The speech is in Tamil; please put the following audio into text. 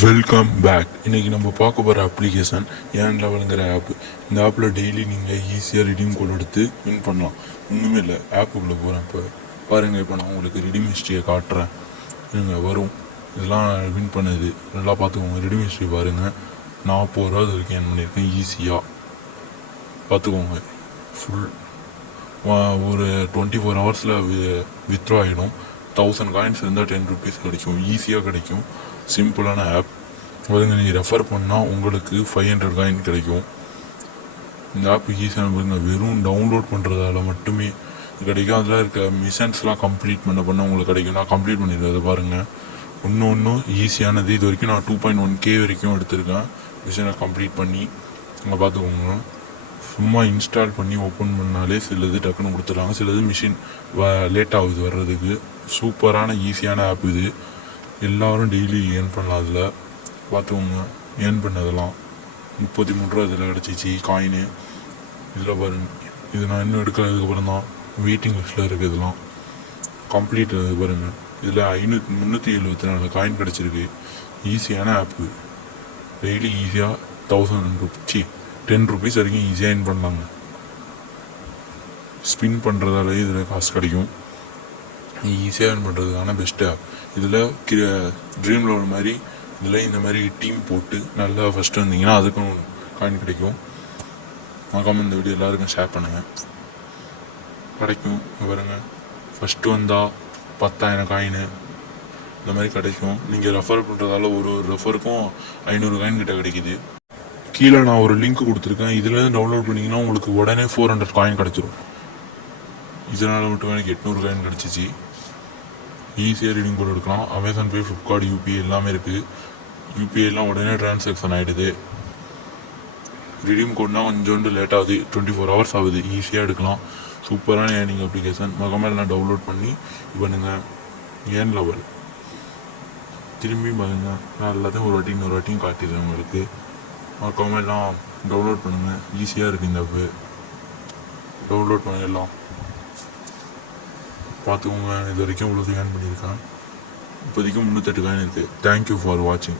Welcome back. இன்றைக்கி நம்ம பார்க்க போகிற அப்ளிகேஷன் ஏன் லெவலுங்கிற ஆப். இந்த ஆப்பில் டெய்லி நீங்கள் ஈஸியாக ரிடீம் கோட் எடுத்து வின் பண்ணலாம். ஒன்றுமே இல்லை, ஆப்புக்குள்ளே போகிறேன். இப்போ பாருங்கள், இப்போ நான் உங்களுக்கு ரிடீம் ஹிஸ்ட்ரியை காட்டுறேன். நீங்கள் வரும், இதெல்லாம் வின் பண்ணுது நல்லா பார்த்துக்கோங்க. ரிடீம் ஹிஸ்ட்ரி பாருங்கள், 40 ரூபா வரைக்கும் ஏன் பண்ணியிருக்கேன். ஈஸியாக பார்த்துக்கோங்க. ஃபுல் ஒரு 24 ஹவர்ஸில் வித்ட்ரா ஆகிடும். 1000 காயின்ஸ் இருந்தால் 10 ருபீஸ் கிடைக்கும். ஈஸியாக கிடைக்கும். சிம்பிளான ஆப். அதுங்க நீங்கள் ரெஃபர் பண்ணால் உங்களுக்கு 500 காயின் கிடைக்கும். இந்த ஆப் ஈஸியாக பாருங்கள், வெறும் டவுன்லோட் பண்ணுறதால மட்டுமே கிடைக்கும். அதில் இருக்க மிஷன்ஸ்லாம் கம்ப்ளீட் பண்ண உங்களுக்கு கிடைக்கும். நான் கம்ப்ளீட் பண்ணிடுறேன். அதை பாருங்கள், ஒன்றும் ஈஸியானது. இது வரைக்கும் நான் 2.1K வரைக்கும் எடுத்திருக்கேன் மிஷனை கம்ப்ளீட் பண்ணி. அங்கே பார்த்துக்கோங்க, சும்மா இன்ஸ்டால் பண்ணி ஓப்பன் பண்ணாலே சிலது டக்குன்னு கொடுத்துட்றாங்க. சிலது மிஷின் லேட் ஆகுது வர்றதுக்கு. சூப்பரான ஈஸியான ஆப் இது. எல்லோரும் டெய்லி ஏர்ன் பண்ணலாம். அதில் பார்த்துக்கோங்க, ஏர்ன் பண்ணதெல்லாம் 33 ரூபா இதில் கிடச்சிச்சு காயினு. இதில் பாருங்க, இது நான் இன்னும் எடுக்கிறதுக்கப்புறம் தான் வெயிட்டிங் லிஸ்ட்டில் இருக்குது. இதெல்லாம் கம்ப்ளீட் பாருங்கள். இதில் 374 காயின் கிடச்சிருக்கு. ஈஸியான ஆப்பு. டெய்லி ஈஸியாக 10 ருபீஸ் வரைக்கும் ஈஸியாக ஏர்ன் பண்ணலாங்க. ஸ்பின் பண்ணுறதாலே இதில் காசு கிடைக்கும். ஈஸியாக ஏர்ன் பண்ணுறதுக்கான பெஸ்ட் ஆப். இதில் ட்ரீம் லெவல் மாதிரி இதில் இந்த மாதிரி டீம் போட்டு நல்லா ஃபஸ்ட்டு வந்தீங்கன்னா அதுக்கும் காயின் கிடைக்கும். மறக்காமல் இந்த வீடியோ எல்லாருக்கும் ஷேர் பண்ணுங்கள். கிடைக்கும். பாருங்கள், ஃபஸ்ட்டு வந்தால் 10,000 காயின் இந்த மாதிரி கிடைக்கும். நீங்கள் ரெஃபர் பண்ணுறதால ஒரு ரெஃபருக்கும் 500 காயின் கிட்ட கிடைக்கிது. கீழே நான் ஒரு லிங்க் கொடுத்துருக்கேன். இதுலேருந்து டவுன்லோட் பண்ணிங்கன்னா உங்களுக்கு உடனே 400 காயின் கிடச்சிரும். இதனால் மட்டும் எனக்கு 800 காயின் கிடச்சிச்சு. ஈஸியாக ரீடிங் கோட் எடுக்கலாம். அமேசான் பே, ஃப்ளிப்கார்ட், யூபிஐ எல்லாமே இருக்குது. யூபிஐலாம் உடனே ட்ரான்சாக்ஷன் ஆகிடுது. ரீடிங் கோட்னால் கொஞ்சோண்டு லேட் ஆகுது, 24 ஹவர்ஸ் ஆகுது. ஈஸியாக எடுக்கலாம். சூப்பரான ஏர்னிங் அப்ளிகேஷன். மகமே எல்லாம் டவுன்லோட் பண்ணி இப்போ நீங்கள் ஏர்ன் லெவல் திரும்பி பாருங்கள். நான் எல்லாத்தையும் ஒரு வாட்டியும் காட்டிடுறேன் உங்களுக்கு. மறக்காமல் எல்லாம் டவுன்லோட் பண்ணுங்கள். ஈஸியாக இருக்குது இந்த ஆப்பு. டவுன்லோட் பண்ண எல்லாம் பார்த்துக்கோங்க. இது வரைக்கும் இவ்வளோ ஏர்ன் பண்ணியிருக்கேன். இப்போதைக்கும் 308 காயின் இருக்குது. தேங்க்யூ ஃபார் வாட்சிங்.